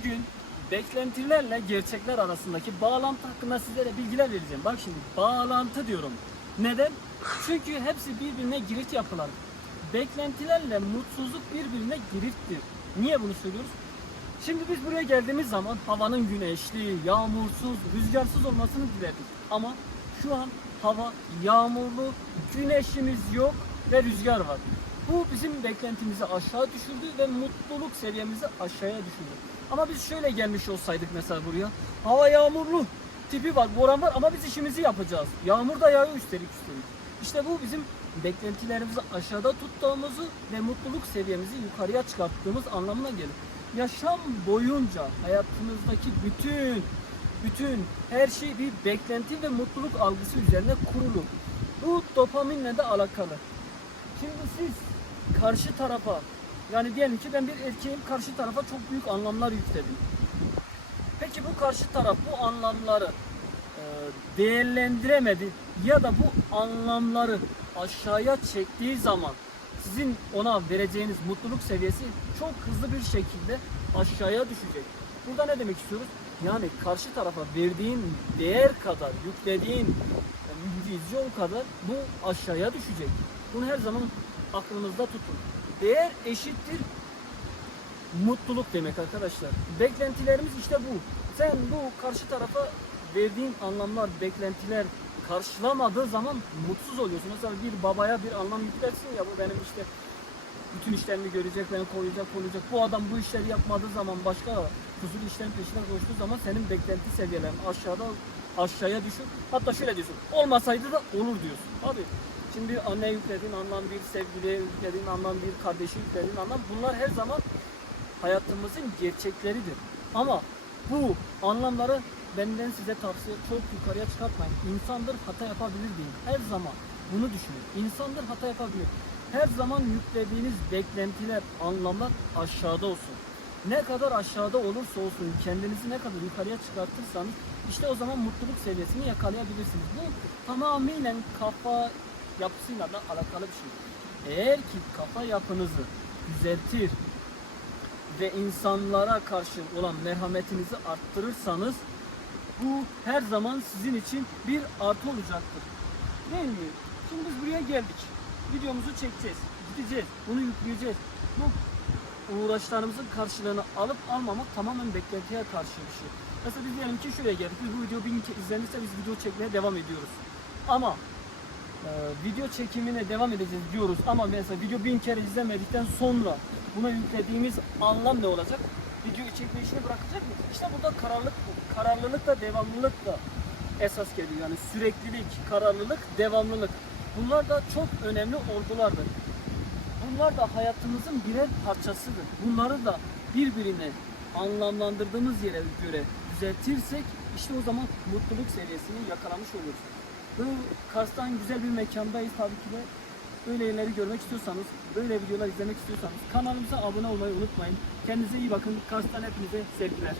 Bugün beklentilerle gerçekler arasındaki bağlantı hakkında sizlere bilgiler vereceğim. Bak şimdi bağlantı diyorum. Neden? Çünkü hepsi birbirine girift yapılar. Beklentilerle mutsuzluk birbirine girifttir. Niye bunu söylüyoruz? Şimdi biz buraya geldiğimiz zaman havanın güneşli, yağmursuz, rüzgarsız olmasını diledik. Ama şu an hava yağmurlu, güneşimiz yok ve rüzgar var. Bu bizim beklentimizi aşağı düşürdü ve mutluluk seviyemizi aşağıya düşürdü. Ama biz şöyle gelmiş olsaydık mesela buraya. Hava yağmurlu, tipi var, boran var ama biz işimizi yapacağız. Yağmur da yağıyor üstelik üstelik. İşte bu bizim beklentilerimizi aşağıda tuttuğumuzu ve mutluluk seviyemizi yukarıya çıkarttığımız anlamına gelir. Yaşam boyunca hayatınızdaki bütün bütün her şey bir beklenti ve mutluluk algısı üzerine kurulu. Bu dopaminle de alakalı. Şimdi siz karşı tarafa yani diyelim ki ben bir erkeğim karşı tarafa çok büyük anlamlar yükledim. Peki bu karşı taraf bu anlamları e, değerlendiremedi ya da bu anlamları aşağıya çektiği zaman sizin ona vereceğiniz mutluluk seviyesi çok hızlı bir şekilde aşağıya düşecek. Burada ne demek istiyoruz? Yani karşı tarafa verdiğin değer kadar, yüklediğin e, vizyon kadar bu aşağıya düşecek. Bunu her zaman aklınızda tutun. Değer eşittir mutluluk demek arkadaşlar. Beklentilerimiz işte bu. Sen bu karşı tarafa verdiğin anlamlar, beklentiler karşılamadığı zaman mutsuz oluyorsun. Mesela bir babaya bir anlam yüklersin ya bu benim işte bütün işlerimi görecek, beni koruyacak, koruyacak. Bu adam bu işleri yapmadığı zaman başka huzur işlerin peşine koştuğu zaman senin beklenti seviyelerin aşağıda aşağıya düşür. Hatta şöyle diyorsun. Olmasaydı da olur diyorsun. Abi şimdi anne yüklediğin anlam, bir sevgiliye yüklediğin anlam, bir kardeşi yüklediğin anlam bunlar her zaman hayatımızın gerçekleridir. Ama bu anlamları benden size tavsiye çok yukarıya çıkartmayın. İnsandır hata yapabilir deyin. Her zaman bunu düşünün. İnsandır hata yapabilir. Her zaman yüklediğiniz beklentiler, anlamlar aşağıda olsun. Ne kadar aşağıda olursa olsun kendinizi ne kadar yukarıya çıkartırsanız işte o zaman mutluluk seviyesini yakalayabilirsiniz. Bu tamamen kafa yapısıyla da alakalı bir şey. Eğer ki kafa yapınızı düzeltir, ve insanlara karşı olan merhametinizi arttırırsanız bu her zaman sizin için bir artı olacaktır. Değil mi? Şimdi biz buraya geldik. Videomuzu çekeceğiz. Gideceğiz. Bunu yükleyeceğiz. Bu uğraşlarımızın karşılığını alıp almamak tamamen beklentiye karşı bir şey. Mesela biz diyelim ki şuraya geldik. Biz bu video bin izlenirse biz video çekmeye devam ediyoruz. Ama video çekimine devam edeceğiz diyoruz ama mesela video bin kere izlemedikten sonra buna yüklediğimiz anlam ne olacak? Videoyu çekme işini bırakacak mı? İşte burada kararlılık, kararlılık da devamlılık da esas geliyor. Yani süreklilik, kararlılık, devamlılık. Bunlar da çok önemli olgulardır. Bunlar da hayatımızın birer parçasıdır. Bunları da birbirine anlamlandırdığımız yere göre düzeltirsek işte o zaman mutluluk seviyesini yakalamış oluruz. Bu Kars'tan güzel bir mekandayız tabii ki de. Böyle yerleri görmek istiyorsanız, böyle videolar izlemek istiyorsanız kanalımıza abone olmayı unutmayın. Kendinize iyi bakın. Kars'tan hepinize sevgiler.